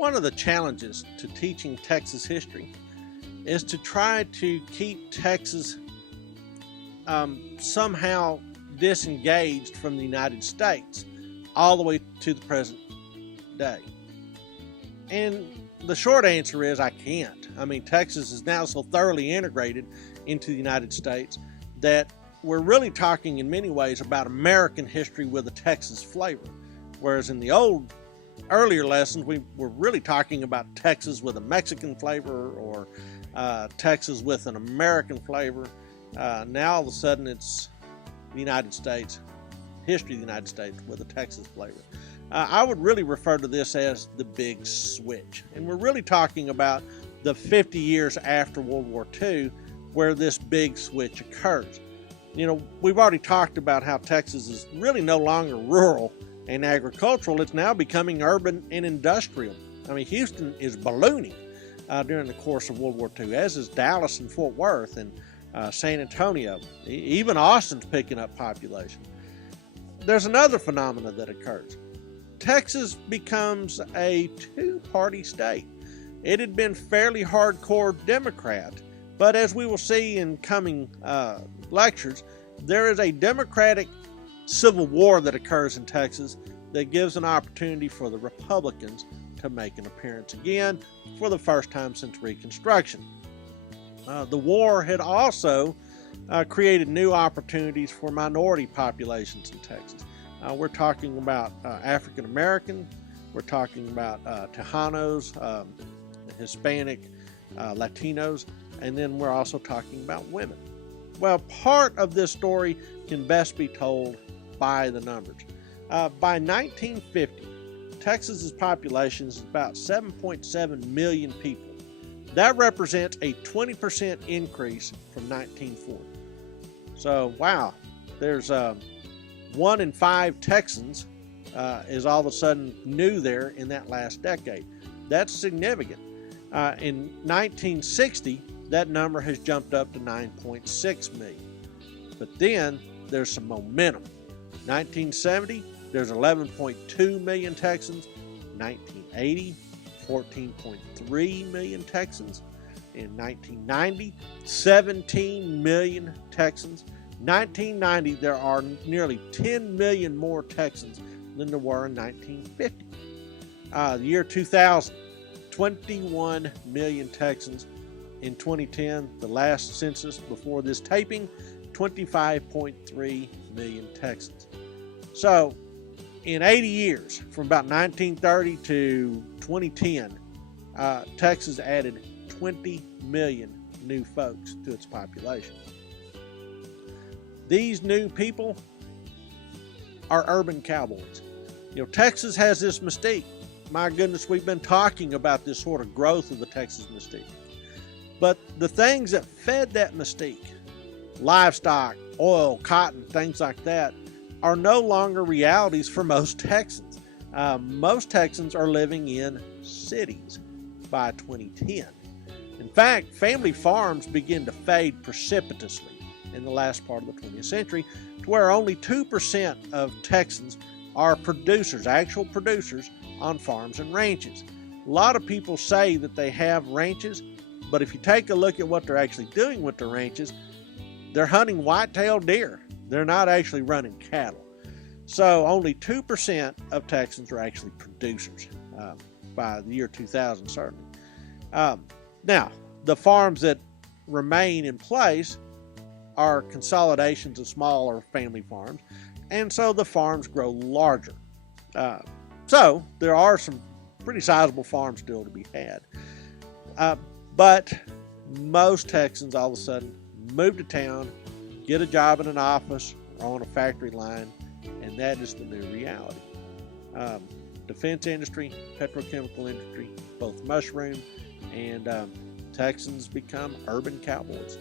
One of the challenges to teaching Texas history is to try to keep Texas somehow disengaged from the United States all the way to the present day. And the short answer is I can't. I mean, Texas is now so thoroughly integrated into the United States that we're really talking in many ways about American history with a Texas flavor. Whereas in the earlier lessons, we were really talking about Texas with a Mexican flavor or Texas with an American flavor. Now all of a sudden it's the United States, history of the United States with a Texas flavor. I would really refer to this as the big switch. And we're really talking about the 50 years after World War II where this big switch occurs. You know, we've already talked about how Texas is really no longer rural and agricultural. It's now becoming urban and industrial. I mean, Houston is ballooning during the course of World War II, as is Dallas and Fort Worth and San Antonio. Even Austin's picking up population. There's another phenomenon that occurs. Texas becomes a two-party state. It had been fairly hardcore Democrat, but as we will see in coming lectures, there is a Democratic civil war that occurs in Texas that gives an opportunity for the Republicans to make an appearance again for the first time since Reconstruction. The war had also created new opportunities for minority populations in Texas. We're talking about African American, we're talking about Tejanos, Hispanic, Latinos, and then we're also talking about women. Well, part of this story can best be told by the numbers. By 1950, Texas's population is about 7.7 million people. That represents a 20% increase from 1940. So, wow, there's 1 in 5 Texans is all of a sudden new there in that last decade. That's significant. In 1960, that number has jumped up to 9.6 million. But then there's some momentum. 1970, there's 11.2 million Texans. 1980, 14.3 million Texans. In 1990, 17 million Texans. 1990, there are nearly 10 million more Texans than there were in 1950. The year 2000, 21 million Texans. In 2010, the last census before this taping, 25.3 million Texans. So, in 80 years, from about 1930 to 2010, Texas added 20 million new folks to its population. These new people are urban cowboys. You know, Texas has this mystique. My goodness, we've been talking about this sort of growth of the Texas mystique. But the things that fed that mystique, livestock, oil, cotton, things like that, are no longer realities for most Texans. Most Texans are living in cities by 2010. In fact, family farms begin to fade precipitously in the last part of the 20th century, to where only 2% of Texans are producers, actual producers, on farms and ranches. A lot of people say that they have ranches, but if you take a look at what they're actually doing with the ranches, they're hunting white-tailed deer. They're not actually running cattle. So only 2% of Texans are actually producers by the year 2000, certainly. Now, the farms that remain in place are consolidations of smaller family farms, and so the farms grow larger. So there are some pretty sizable farms still to be had. But most Texans all of a sudden move to town, get a job in an office or on a factory line, and that is the new reality. Defense industry, petrochemical industry, both mushroom, and Texans become urban cowboys.